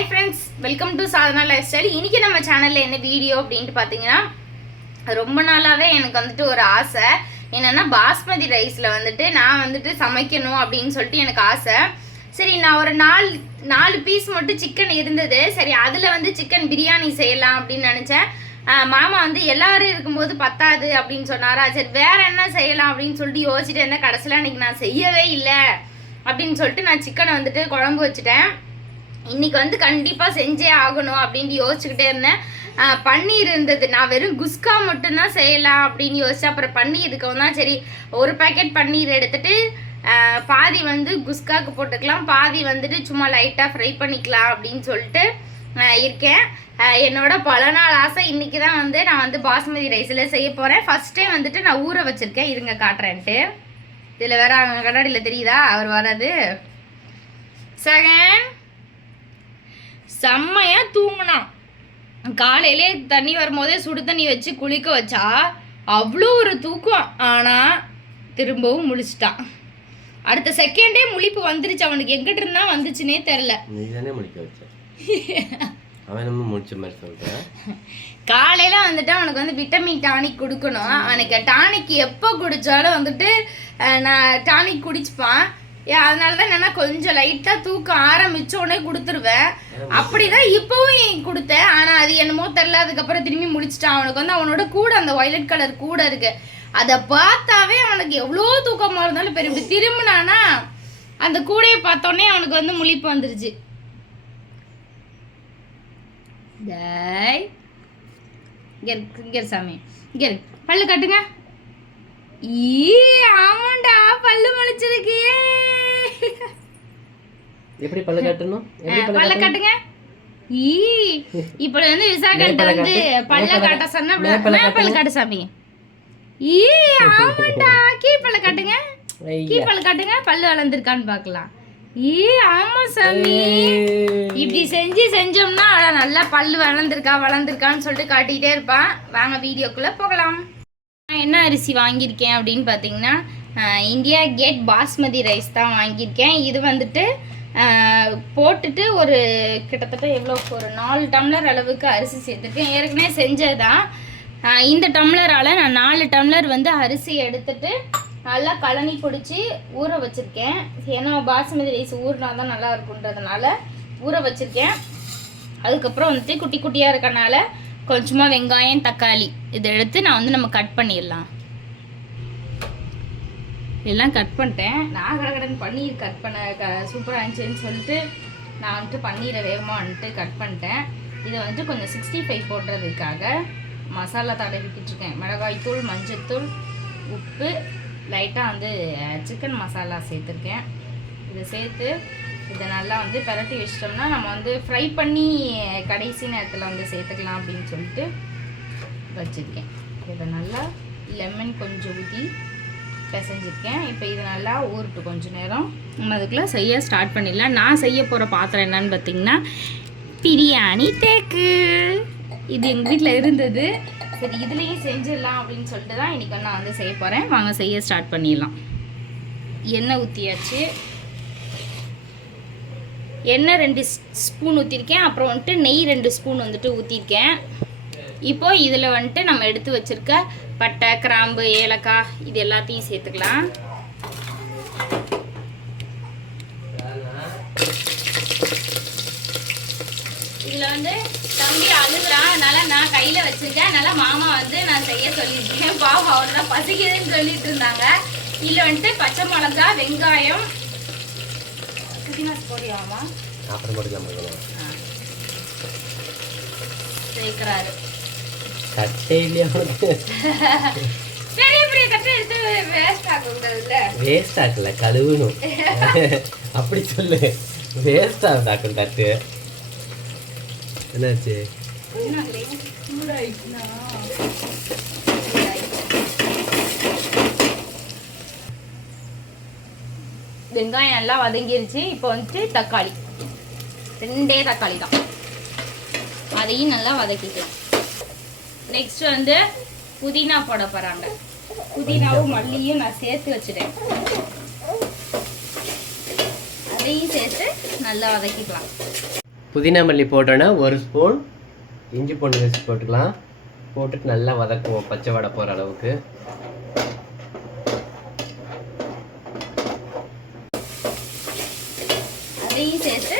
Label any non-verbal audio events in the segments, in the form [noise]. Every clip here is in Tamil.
Hi friends welcome to Sadhana lifestyle இன்றைக்கி நம்ம சேனலில் என்ன வீடியோ அப்படின்ட்டு பார்த்தீங்கன்னா ரொம்ப நாளாகவே எனக்கு வந்துட்டு ஒரு ஆசை. என்னென்னா பாஸ்மதி ரைஸில் வந்துட்டு நான் வந்துட்டு சமைக்கணும் அப்படின்னு சொல்லிட்டு எனக்கு ஆசை. சரி நான் ஒரு நாலு நாலு பீஸ் மட்டும் சிக்கன் இருந்தது. சரி அதில் வந்து சிக்கன் பிரியாணி செய்யலாம் அப்படின்னு நினச்சேன். மாமா வந்து எல்லோரும் இருக்கும்போது பத்தாது அப்படின்னு சொன்னாரா? சரி வேறு என்ன செய்யலாம் அப்படின்னு சொல்லிட்டு யோசிச்சுட்டு இருந்தேன். கடைசியில் அன்னைக்கு நான் செய்யவே இல்லை அப்படின்னு சொல்லிட்டு நான் சிக்கனை வந்துட்டு குழம்பு வச்சுட்டேன். இன்னைக்கு வந்து கண்டிப்பாக செஞ்சே ஆகணும் அப்படின்ட்டு யோசிச்சுக்கிட்டே இருந்தேன். பன்னீர் இருந்தது. நான் வெறும் குஸ்கா மட்டும்தான் செய்யலாம் அப்படின்னு யோசிச்சேன் அப்புறம் பன்னீர் இருக்கவும் தான் சரி ஒரு பேக்கெட் பன்னீர் எடுத்துட்டு பாதி வந்து குஸ்காக்கு போட்டுக்கலாம் பாதி வந்துட்டு சும்மா லைட்டாக ஃப்ரை பண்ணிக்கலாம் அப்படின்னு சொல்லிட்டு இருக்கேன். என்னோட பல நாள் ஆசை இன்னைக்கு தான் வந்து நான் வந்து பாஸ்மதி ரைஸில் செய்ய போகிறேன் ஃபஸ்ட்டே வந்துட்டு நான் ஊற வச்சுருக்கேன். இருங்க காட்டுறேன்ட்டு. இதில் வேறு அவங்க கண்ணாடியில் தெரியுதா? அவர் வராது செகண்ட் செம்மையா தூங்கினான். காலையிலே தண்ணி வரும்போதே சுடு தண்ணி வச்சு குளிக்க வச்சா அவ்வளோ ஒரு தூக்கம். ஆனால் திரும்பவும் முழிச்சிட்டான். அடுத்த செகண்டே முழிப்பு வந்துருச்சு. அவனுக்கு எங்கிட்ட இருந்தா வந்துச்சுன்னே தெரில நீ தானே முடிக்க வச்ச? அவன் நம்ம முடிச்ச மாதிரி சொல்றேன் காலையில வந்துட்டு அவனுக்கு வந்து விட்டமின் டானிக் கொடுக்கணும். அவனுக்கு டானிக் எப்போ குடிச்சாலும் வந்துட்டு நான் டானிக் குடிச்சுப்பான். ஏன் அதனால தான் என்னன்னா கொஞ்சம் லைட்டாக தூக்கம் ஆரம்பிச்ச உடனே கொடுத்துருவேன் அப்படிதான் இப்பவும் கொடுத்தேன் ஆனா அது என்னமோ தெரியல. அதுக்கப்புறம் திரும்பி முடிச்சிட்டான். அவனுக்கு வந்து அவனோட கூட அந்த வயலட் கலர் கூட இருக்கு. அதை பார்த்தாவே அவனுக்கு எவ்வளோ தூக்கமா இருந்தாலும் பெரிய இப்படி திரும்பினானா அந்த கூடையை பார்த்தோன்னே அவனுக்கு வந்து முழிப்பு வந்துருச்சு. இங்க இருக்கு இங்க சாமி. இங்க இரு. பல்லு கட்டுங்க. ஈ ஆமாண்டா பல்லு முளைச்சிருக்கு. எப்படி பல்ல கட்டணும்? பல்ல பல்ல? காட்டுங்க. ஈ இப்ப வந்து விசாகண்ட் வந்து. பல்ல காட்ட சொன்னா மேப்பல்ல காட்டு சாமி. ஈ ஆமாண்டா கீப்பல்ல காட்டுங்க. கீப்பல்ல காட்டுங்க பல்லு வளர்ந்துருக்கான்னு பார்க்கலாம். ஈ ஆமா சாமி. இப்படி செஞ்சு செஞ்சோம்னா நல்லா பல்லு வளர்ந்துருக்கா வளர்ந்துருக்கான்னு சொல்லிட்டு காட்டிக்கிட்டே இருப்பான் வாங்க வீடியோக்குள்ள போகலாம். நான் என்ன அரிசி வாங்கியிருக்கேன் அப்படின்னு பார்த்தீங்கன்னா இந்தியா கேட் பாஸ்மதி ரைஸ் தான் வாங்கியிருக்கேன். இது வந்துட்டு போட்டுட்டு ஒரு கிட்டத்தட்ட எவ்வளோ ஒரு நாலு டம்ளர் அளவுக்கு அரிசி சேர்த்துருக்கேன். ஏற்கனவே செஞ்சதுதான். இந்த டம்ளரால் நான் நாலு டம்ளர் வந்து அரிசி எடுத்துட்டு நல்லா கழனி பிடிச்சி ஊற வச்சுருக்கேன். ஏன்னா பாஸ்மதி ரைஸ் ஊறினா தான் நல்லா இருக்குன்றதுனால ஊற வச்சுருக்கேன். அதுக்கப்புறம் வந்துட்டு குட்டி குட்டியாக இருக்கனால கொஞ்சமாக வெங்காயம் தக்காளி. இதை எடுத்து நான் வந்து நம்ம கட் பண்ணிடலாம். எல்லாம் கட் பண்ணிட்டேன். நான் கடகடன் பன்னீர் கட் பண்ண க சூப்பராக இருந்துச்சுன்னு சொல்லிட்டு நான் வந்துட்டு பன்னீரை வேகமாக வந்துட்டு கட் பண்ணிட்டேன். இதை வந்துட்டு கொஞ்சம் சிக்ஸ்டி ஃபைவ் போடுறதுக்காக மசாலா தடவிக்கிட்டு இருக்கேன் மிளகாய்த்தூள் மஞ்சத்தூள் உப்பு லைட்டாக வந்து சிக்கன் மசாலா சேர்த்துருக்கேன். இதை சேர்த்து இதை நல்லா வந்து பரட்டி வச்சிட்டோம்னா நம்ம வந்து ஃப்ரை பண்ணி கடைசி நேரத்தில் வந்து சேர்த்துக்கலாம் அப்படின்னு சொல்லிட்டு வச்சுருக்கேன். இதை நல்லா லெமன் கொஞ்சம் ஊற்றி பிசைஞ்சிருக்கேன். இப்போ இது நல்லா ஊறட்டும் கொஞ்சம் நேரம். நம்ம அதுக்குள்ளே செய்ய ஸ்டார்ட் பண்ணிடலாம். நான் செய்ய போகிற பாத்திரம் என்னன்னு பார்த்தீங்கன்னா பிரியாணி தேக்கு. இது எங்கள் வீட்டில் இருந்தது. சரி இதுலேயும் செஞ்சிடலாம் அப்படின்னு சொல்லிட்டு தான் இன்றைக்கி நான் வந்து செய்ய போகிறேன் வாங்க செய்ய ஸ்டார்ட் பண்ணிடலாம். எண்ணெய் ஊற்றியாச்சு எண்ணெய் ரெண்டு ஸ்பூன் ஊற்றிருக்கேன் அப்புறம் வந்துட்டு நெய் ரெண்டு ஸ்பூன் வந்துட்டு ஊற்றிருக்கேன் இப்போ இதில் வந்துட்டு நம்ம எடுத்து வச்சிருக்க பட்டை கிராம்பு ஏலக்காய் இது எல்லாத்தையும் சேர்த்துக்கலாம். இதில் வந்து தம்பி அழுகுறான். அதனால் நான் கையில் வச்சிருக்கேன். அதனால் மாமா வந்து நான் செய்ய சொல்லியிருக்கேன். பாவம் அவரெல்லாம் தான் பசிக்குதுன்னு சொல்லிட்டு இருந்தாங்க. இதில் வந்துட்டு பச்சை மிளகா வெங்காயம் சேர்க்குறாரு. கட்டே இல்லையா சரி இப்படி கட்டு எடுத்து வேஸ்ட் ஆகக்கூடாதுல்ல வேஸ்ட் கழுவணும். அப்படி சொல்லு. வேஸ்ட் ஆகுதாக்கும் தட்டு என்னாச்சு? வெங்காயம் நல்லா வதங்கிருச்சு. இப்போ வந்துட்டு தக்காளி. ரெண்டே தக்காளி தான். அதையும் நல்லா வதக்கிக்கலாம். நெக்ஸ்ட் வந்து புதினா போட போகிறாங்க புதினாவும் மல்லியும் நான் சேர்த்து வச்சுட்டேன். அதையும் சேர்த்து நல்லா வதக்கிக்கலாம். புதினா மல்லி போட்டோன்னா ஒரு ஸ்பூன் இஞ்சி பூண்டு பேஸ்ட் போட்டுக்கலாம். போட்டுட்டு நல்லா வதக்குவோம். பச்சை வடை போகிற அளவுக்கு அதையும் சேர்த்து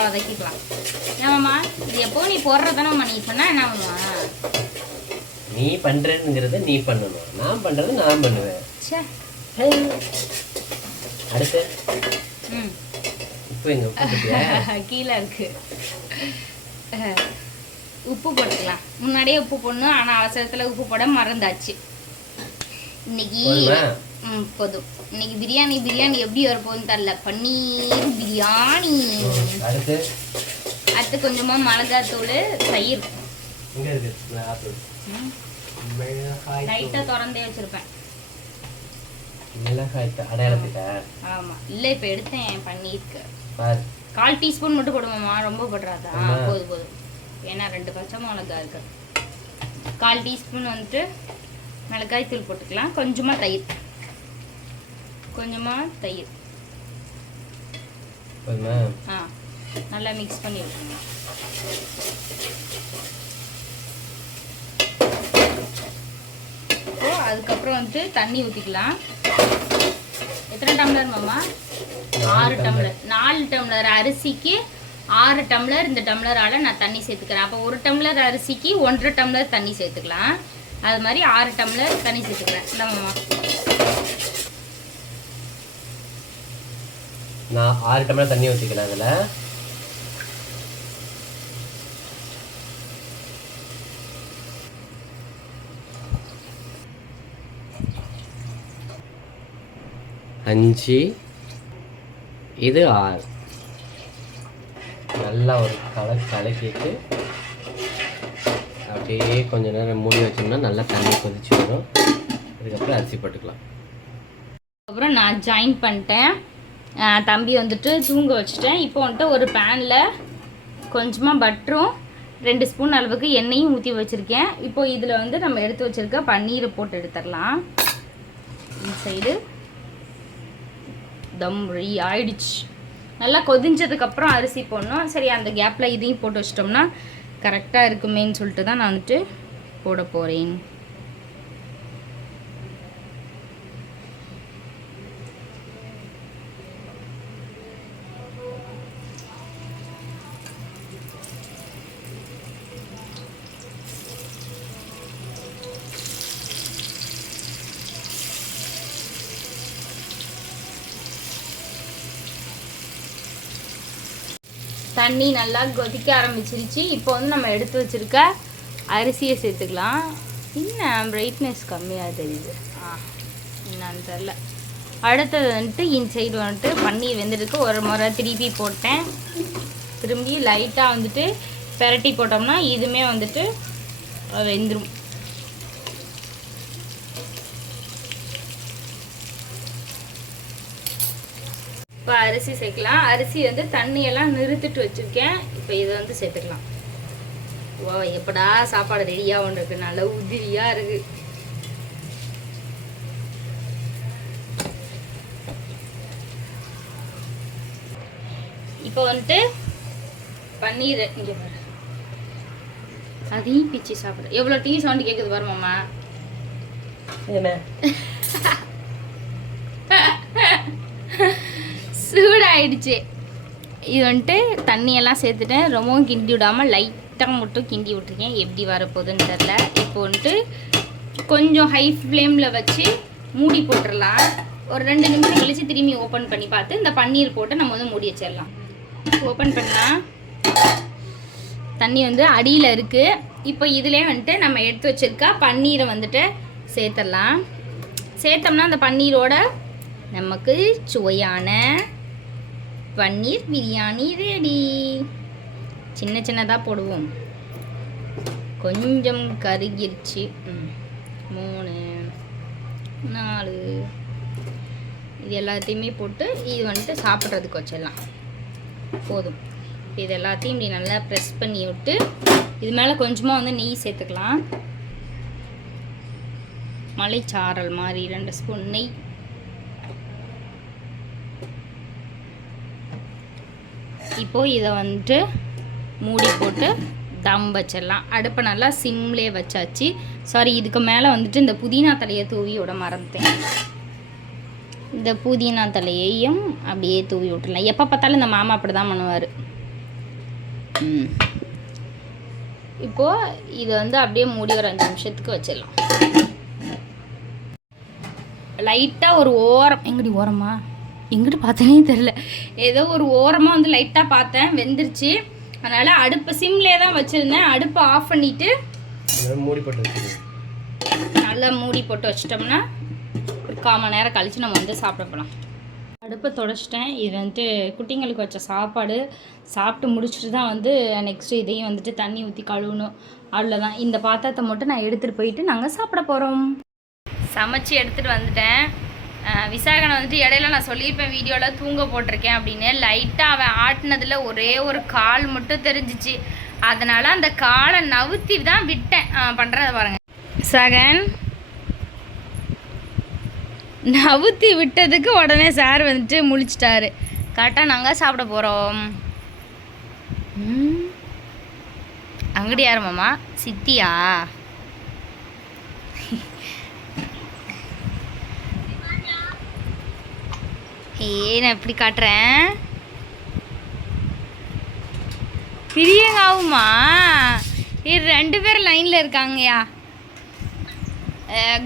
நல்லா வதக்கிக்கலாம் ஏமாம்மா இது எப்போ நீ போடுறதானம்மா நீ சொன்னா என்னம்மா நீ பண்ணுறேங்கிறத நீ பண்ணணும். நான் பண்ணுறது நான் பண்ணுவேன். அடுத்து. ம். உப்பு எங்க? [laughs] கீழே இருக்கு. உப்பு போட்டுக்கலாம். முன்னாடியே உப்பு போடணும் ஆனால் அவசரத்தில் உப்பு போட மறந்தாச்சு. இன்னைக்கு? ம் போதும். இன்னைக்கு பிரியாணி பிரியாணி எப்படி வரப்போகுதுன்னு தெரில பன்னீர் பிரியாணி. அடுத்து? அடுத்து கொஞ்சமாக மிளகாத்தூள் தயிர். லைட்டாக திறந்தே வச்சுருப்பேன். ஆமாம் இல்லை இப்போ எடுத்தேன் பன்னீருக்கு. கால் டீஸ்பூன் மட்டும் போடுவோம்மா. ரொம்ப போடுறாதா. போதும் போதும். ஏன்னா ரெண்டு பச்சை மிளகா இருக்கு. கால் டீஸ்பூன் வந்துட்டு மிளகாய் தூள் போட்டுக்கலாம். கொஞ்சமாக தயிர். கொஞ்சமாக தயிர். ஆ நல்லா மிக்ஸ் பண்ணி இப்போ அதுக்கப்புறம் வந்துட்டு தண்ணி ஊற்றிக்கலாம் எத்தனை டம்ளர் மாமா? ஆறு டம்ளர். நாலு டம்ளர் அரிசிக்கு ஆறு டம்ளர் இந்த டம்ளரால நான் தண்ணி சேர்த்துக்கிறேன். அப்போ ஒரு டம்ளர் அரிசிக்கு ஒன்றரை டம்ளர் தண்ணி சேர்த்துக்கலாம். அது மாதிரி ஆறு டம்ளர் தண்ணி சேர்த்துக்கிறேன். இல்லை மாமா. நான் ஆறு டம்ளர் தண்ணி ஊற்றிக்கிறேன் அதில். அஞ்சு. இது ஆறு. நல்லா ஒரு கலை கலக்கிட்டு அப்படியே கொஞ்ச நேரம் மூடி வச்சோம்னா நல்லா தண்ணி கொதிச்சு வரும். அதுக்கப்புறம் அரிசி போட்டுக்கலாம். அப்புறம் நான் ஜாயின் பண்ணிட்டேன். தம்பி வந்துட்டு தூங்க வச்சுட்டேன். இப்போ வந்துட்டு ஒரு பேனில் கொஞ்சமாக பட்டரும் ரெண்டு ஸ்பூன் அளவுக்கு எண்ணெயும் ஊற்றி வச்சுருக்கேன். இப்போ இதில் வந்து நம்ம எடுத்து வச்சுருக்க பன்னீரை போட்டு எடுத்துடலாம். இந்த சைடு தம் ரெடி ஆயிடுச்சு. நல்லா கொதிஞ்சதுக்கப்புறம் அரிசி போடணும். சரி அந்த கேப்பில் இதையும் போட்டு வச்சிட்டோம்னா கரெக்டாக இருக்குமேன்னு சொல்லிட்டு தான் நான் வந்துட்டு போட போகிறேன் தண்ணி நல்லா கொதிக்க ஆரம்பிச்சிருச்சு. இப்போ வந்து நம்ம எடுத்து வச்சிருக்க அரிசியை சேர்த்துக்கலாம். என்ன பிரைட்னஸ் கம்மியாக தெரியுது? ஆ என்னன்னு தெரில அடுத்தது வந்துட்டு இன் சைடு வந்துட்டு பன்னீர் வெந்துருக்கு. ஒரு முறை திருப்பி போட்டேன். திரும்பி லைட்டாக வந்துட்டு பெரட்டி போட்டோம்னா இதுவுமே வந்துட்டு வெந்துடும் இப்போ அரிசி சேர்க்கலாம். அரிசி வந்து தண்ணியெல்லாம் நிறுத்திட்டு வச்சுருக்கேன். இப்போ இதை வந்து சேர்த்துக்கலாம். ஓ எப்படா சாப்பாடு ரெடியாக ஒன்று இருக்கு நல்ல உதிரியாக இருக்கு. இப்போ வந்துட்டு பன்னீர் இங்கே பாரு. அதையும் பிச்சு சாப்பிடு. எவ்வளோ டீ சவுண்டு கேட்குது பாருமாம்மா என்ன? ஆயிடுச்சு. இது வந்துட்டு தண்ணியெல்லாம் சேர்த்துட்டேன். ரொம்பவும் கிண்டி விடாமல் லைட்டாக மட்டும் கிண்டி விட்ருக்கேன் எப்படி வரப்போகுதுன்னு தெரில இப்போ வந்துட்டு கொஞ்சம் ஹை ஃப்ளேமில் வச்சு மூடி போட்டுடலாம் ஒரு ரெண்டு நிமிஷம் கழிச்சு திரும்பி ஓப்பன் பண்ணி பார்த்து இந்த பன்னீர் போட்டு நம்ம வந்து மூடி வச்சிடலாம். ஓப்பன் பண்ணால் தண்ணி வந்து அடியில் இருக்குது இப்போ இதிலே வந்துட்டு நம்ம எடுத்து வச்சிருக்க பன்னீரை வந்துட்டு சேர்த்துடலாம். சேர்த்தோம்னா அந்த பன்னீரோட நமக்கு சுவையான பன்னீர் பிரியாணி ரெடி சின்ன சின்னதாக போடுவோம். கொஞ்சம் கருகிருச்சு. மூணு நாலு. இது எல்லாத்தையுமே போட்டு இது வந்துட்டு சாப்பிட்றதுக்கு வச்சிடலாம். போதும். இது எல்லாத்தையும் இப்படி நல்லா ப்ரெஸ் பண்ணி விட்டு இது மேலே கொஞ்சமாக வந்து நெய் சேர்த்துக்கலாம். மலைச்சாரல் மாதிரி ரெண்டு ஸ்பூன் நெய். இப்போது இதை வந்துட்டு மூடி போட்டு தம் வச்சிடலாம். அடுப்பை நல்லா சிம்லேயே வச்சாச்சு. சாரி இதுக்கு மேலே வந்துட்டு இந்த புதினா தலையை தூவி விட மறந்துட்டேன். இந்த புதினா தலையையும் அப்படியே தூவி விட்டுடலாம். எப்போ பார்த்தாலும் இந்த மாமா அப்படி தான் பண்ணுவார் இப்போது இது வந்து அப்படியே மூடி ஒரு அஞ்சு நிமிஷத்துக்கு வச்சிடலாம். லைட்டாக ஒரு ஓரம். எங்கடி ஓரமா? எங்கிட்டு பார்த்தேனே தெரில ஏதோ ஒரு ஓரமாக வந்து லைட்டாக பார்த்தேன் வெந்துருச்சு. அதனால் அடுப்பை சிம்லேயே தான் வச்சுருந்தேன். அடுப்பை ஆஃப் பண்ணிவிட்டு மூடி போட்டு நல்லா மூடி போட்டு வச்சிட்டோம்னா ஒரு கால் மணி நேரம் கழித்து நம்ம வந்து சாப்பிட போகலாம் அடுப்பை தொடச்சிட்டேன். இது வந்துட்டு குட்டிங்களுக்கு வச்ச சாப்பாடு. சாப்பிட்டு முடிச்சுட்டு தான் வந்து நெக்ஸ்ட்டு இதையும் வந்துட்டு தண்ணி ஊற்றி கழுவணும். அவ்வளோதான் இந்த பாத்திரத்தை மட்டும் நான் எடுத்துகிட்டு போயிட்டு நாங்கள் சாப்பிட போகிறோம் சமைச்சு எடுத்துகிட்டு வந்துட்டேன். விசாகனை வந்துட்டு இடையில நான் சொல்லியிருப்பேன் வீடியோவில் தூங்க போட்டிருக்கேன் அப்படின்னு. லைட்டாக அவன் ஆட்டினதில் ஒரே ஒரு கால் மட்டும் தெரிஞ்சிச்சு. அதனால் அந்த காலை நவுத்தி தான் விட்டேன் பண்ணுறத பாருங்க. சகன் நவுத்தி விட்டதுக்கு உடனே சார் வந்துட்டு முழிச்சிட்டாரு. கரெக்டாக நாங்கள் சாப்பிட போகிறோம் அங்கடி யார் மாமா? சித்தியா? ஏ நான் எப்படி காட்டுறேன். பிரியங்க ஆகுமா இது ரெண்டு பேர் லைனில் இருக்காங்கயா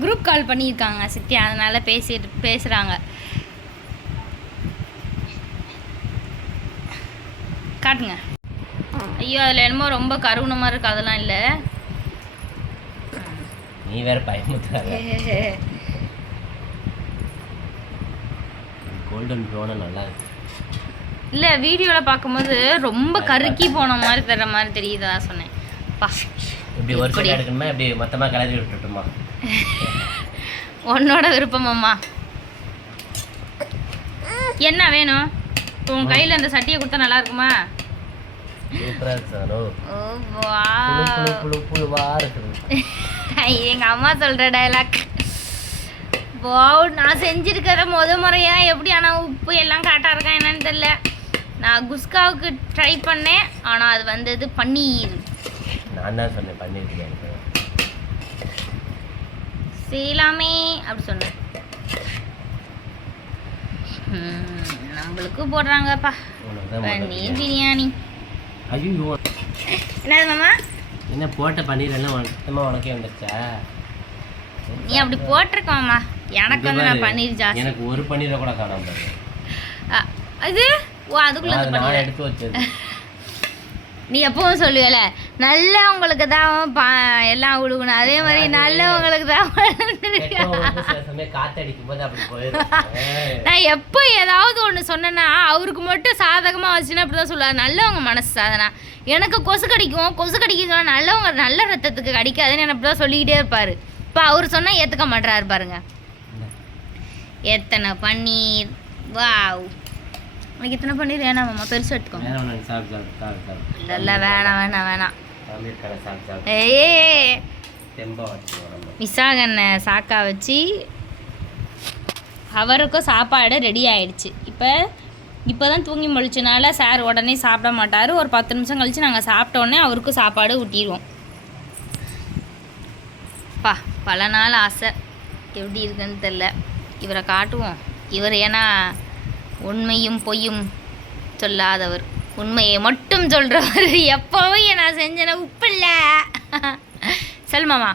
குரூப் கால் பண்ணியிருக்காங்க சித்தி. அதனால் பேசிட்டு பேசுகிறாங்க காட்டுங்க. ஐயோ அதில் என்னமோ ரொம்ப கருகுணமாக இருக்கு. அதெல்லாம் இல்லை. நீ வேற பயமுத்துறாங்க கோல்டன் ப்ரௌனும் நல்லா இருக்கு. இல்லை வீடியோவில் பார்க்கும்போது ரொம்ப கருக்கி போன மாதிரி தர்ற மாதிரி தெரியுதா சொன்னேன். இப்படி ஒரு சைடு எடுக்கணுமா இப்படி மொத்தமாக கிளறி விட்டுட்டுமா? [laughs] உன்னோட விருப்பமாம்மா என்ன வேணும்? உன் கையில் அந்த சட்டியை கொடுத்தா நல்லா இருக்குமா? [laughs] எங்க அம்மா சொல்ற டயலாக் வாவ் நான் செஞ்சிருக்கிற முத முறையா எப்படி ஆனால் உப்பு எல்லாம் கரெக்டாக இருக்கா என்னன்னு தெரியல. நான் குஸ்காவுக்கு ட்ரை பண்ணேன் ஆனால் அது வந்தது பன்னீர். நான் தான் சொன்னேன் பண்ணிருக்கேன் செய்யலாமே அப்படி சொன்னேன். நம்மளுக்கு போடுறாங்கப்பா. பன்னீர் பிரியாணி. ஐயோ. என்னது மாமா? என்ன போட்ட பன்னீர் எல்லாம் உனக்கே வந்துருச்சா? நீ அப்படி போட்டிருக்க மாமா. எனக்கு வந்து நான் பன்னீர் ஜாஸ்தி. எனக்கு ஒரு பன்னீரை கூட காணாம அது? ஓ அதுக்குள்ள அது நான் எடுத்து வச்சது. [laughs] நீ எப்பவும் சொல்லுவல நல்லவங்களுக்கு தான் பா எல்லாம் விழுகணும் அதே மாதிரி நல்லவங்களுக்கு தான் காத்தடிக்கும் போது அப்படி போயிடும் [laughs] நான் எப்போ ஏதாவது ஒன்று சொன்னேன்னா அவருக்கு மட்டும் சாதகமாக வச்சுன்னா அப்படி தான் சொல்லுவார். நல்லவங்க மனசு சாதனா. எனக்கு கொசு கடிக்கும் கொசு கடிக்கும் சொன்னா நல்லவங்க நல்ல ரத்தத்துக்கு கடிக்காதுன்னு என்ன அப்படி தான் சொல்லிக்கிட்டே இருப்பார். இப்போ அவர் சொன்னால் ஏற்றுக்க மாட்டாரு பாருங்க. இந்த எத்தனை பன்னீர்? வாவ். உனக்கு எத்தனை பன்னீர் வேணாமாம்மா பெருசு எடுத்துக்கோங்க இல்லை வேணாம் வேணாம் வேணாம். ஏய் உடம்பு. விசாகண்ணை சாக்கா வச்சு அவருக்கும் சாப்பாடு ரெடி ஆயிடுச்சு. இப்போ இப்போ தான் தூங்கி முழிச்சனால சார் உடனே சாப்பிட மாட்டார். ஒரு பத்து நிமிஷம் கழித்து நாங்கள் சாப்பிட்டோன்னே அவருக்கும் சாப்பாடு ஊட்டிடுவோம். பா பல நாள் ஆசை. எப்படி இருக்குன்னு தெரில இவரை காட்டுவோம். இவர் ஏன்னா உண்மையும் பொய்யும் சொல்லாதவர். உண்மையை மட்டும் சொல்கிறவர் [laughs] எப்போவும் நான் செஞ்சன உப்பு இல்லை [laughs] சொல்மாமா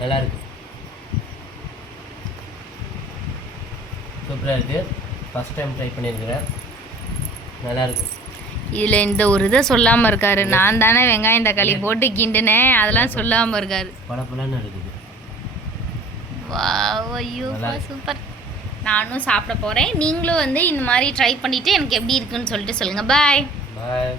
நல்லா இருக்கு சூப்பராக இருக்கு. ஃபஸ்ட் டைம் ட்ரை பண்ணியிருக்கிறேன் நல்லா இருக்கு இதில் இந்த ஒரு இதை சொல்லாமல் இருக்காரு. நான் தானே வெங்காயம் தக்காளி போட்டு கிண்டுனேன். அதெல்லாம் சொல்லாமல் இருக்காரு. இருக்குது. வாவ், ஐயோ. சூப்பர். நானும் சாப்பிட போகிறேன் நீங்களும் வந்து இந்த மாதிரி ட்ரை பண்ணிவிட்டு எனக்கு எப்படி இருக்குன்னு சொல்லிட்டு சொல்லுங்கள் பாய் பாய்